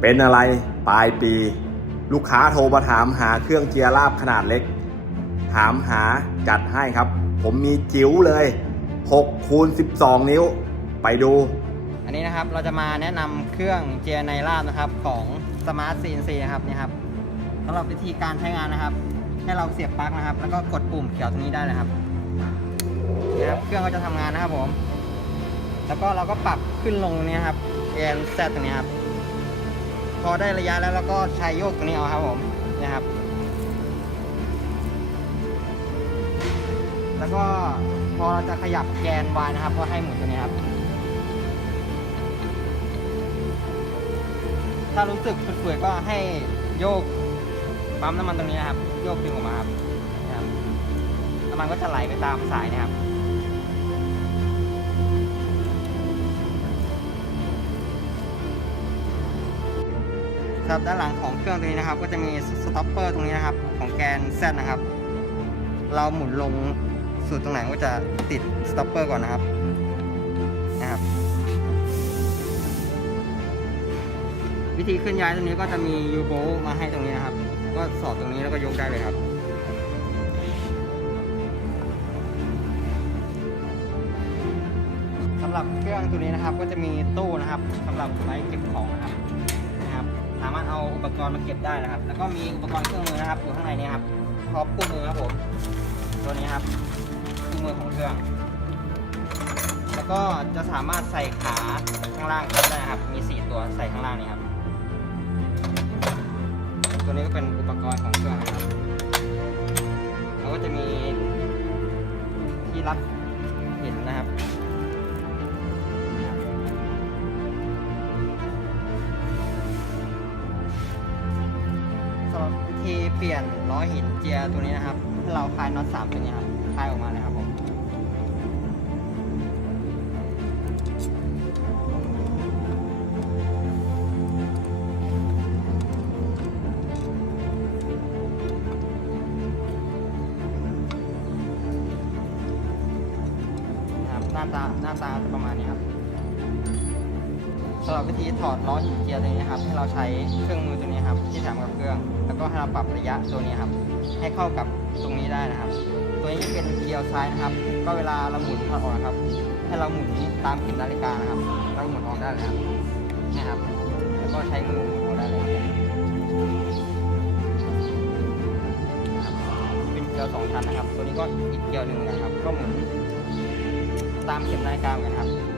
เป็นอะไรปลายปี ลูกค้าโทรมาถามหาเครื่องเจียร์ลาบขนาดเล็ก ถามหาจัดให้ครับ ผมมีจิ๋วเลย6คูณ12 นิ้ว ไปดู อันนี้นะครับเราจะมาแนะนำเครื่องเจียร์ในลาบนะครับของ Smart CNC นะครับนี่ครับสำหรับวิธีการใช้งานนะครับ ให้เราเสียบปลั๊กนะครับ แล้วก็กดปุ่มเขียวตรงนี้ได้เลยครับนี่ครับ เครื่องก็จะทำงานนะครับผม แล้วก็เราก็ปรับขึ้นลงตรงนี้ครับเอ็นเซตตรงนี้ครับ พอได้ระยะแล้วเราก็ใช้โยกตรงนี้เอาครับผมนี่ครับ แล้วก็พอเราจะขยับแกน Y นะครับ ก็ให้หมุนตัวนี้ครับ ถ้ารู้สึกเปื่อยๆก็ให้โยกปั๊มน้ำมันตรงนี้นะครับ โยกดึงออกมาครับน้ำมันก็จะไหลไปตามสายนะครับ ครับด้านหลังของเครื่องตัวนี้นะครับ ก็จะมีสต็อปเปอร์ตรงนี้นะครับ ของแกน Z นะครับ เราหมุนลงสุดตรงไหนก็จะติดสต็อปเปอร์ก่อนนะครับนะครับ วิธีเคลื่อนย้ายตรงนี้ก็จะมียูโบมาให้ตรงนี้นะครับ ก็สอดตรงนี้แล้วก็ยกได้เลยครับสำหรับเครื่องตัวนี้นะครับ ก็จะมีตู้นะครับสำหรับไว้เก็บของนะครับ สามารถเอาอุปกรณ์มาเก็บได้นะครับ แล้วก็มีอุปกรณ์เครื่องมือนะครับอยู่ข้างในนี้ครับพร้อมคู่มือครับผมตัวนี้ครับคู่มือของเครื่อง แล้วก็จะสามารถใส่ขาข้างล่างได้นะครับ มี 4 ตัวใส่ข้างล่างนี้ครับ ตัวนี้ก็เป็นอุปกรณ์ของเครื่องนะครับแล้วก็จะมีที่รับหินนะครับ ธีเปลี่ยนล้อหินเจียตัวนี้นะครับ เราคลายน็อตสามตัวนี้ครับคลายออกมาเลยครับผมนะครับหน้าตาหน้าตาประมาณนี้ครับำหรับวิธีถอดล้อหินเจียร์ตัวนี้ครับให้เราใช้เครื่องมือตัวนี้ครับที่แถมกับเครื่อง แล้วก็ให้เราปรับระยะตัวนี้ครับให้เข้ากับตรงนี้ได้นะครับ ตัวนี้เป็นเกียร์ซ้ายนะครับ ก็เวลาเราหมุนถอดออกนะครับ ให้เราหมุนตามเข็มนาฬิกานะครับแล้วหมุนออกได้เลยครับนี่ครับแล้วก็ใช้มือหมุนออกได้เลยครับเป็นเกียร์สองชั้นนะครับ ตัวนี้ก็อีกเกียร์หนึ่งนะครับ ก็หมุนตามเข็มนาฬิกาเหมือนกันครับ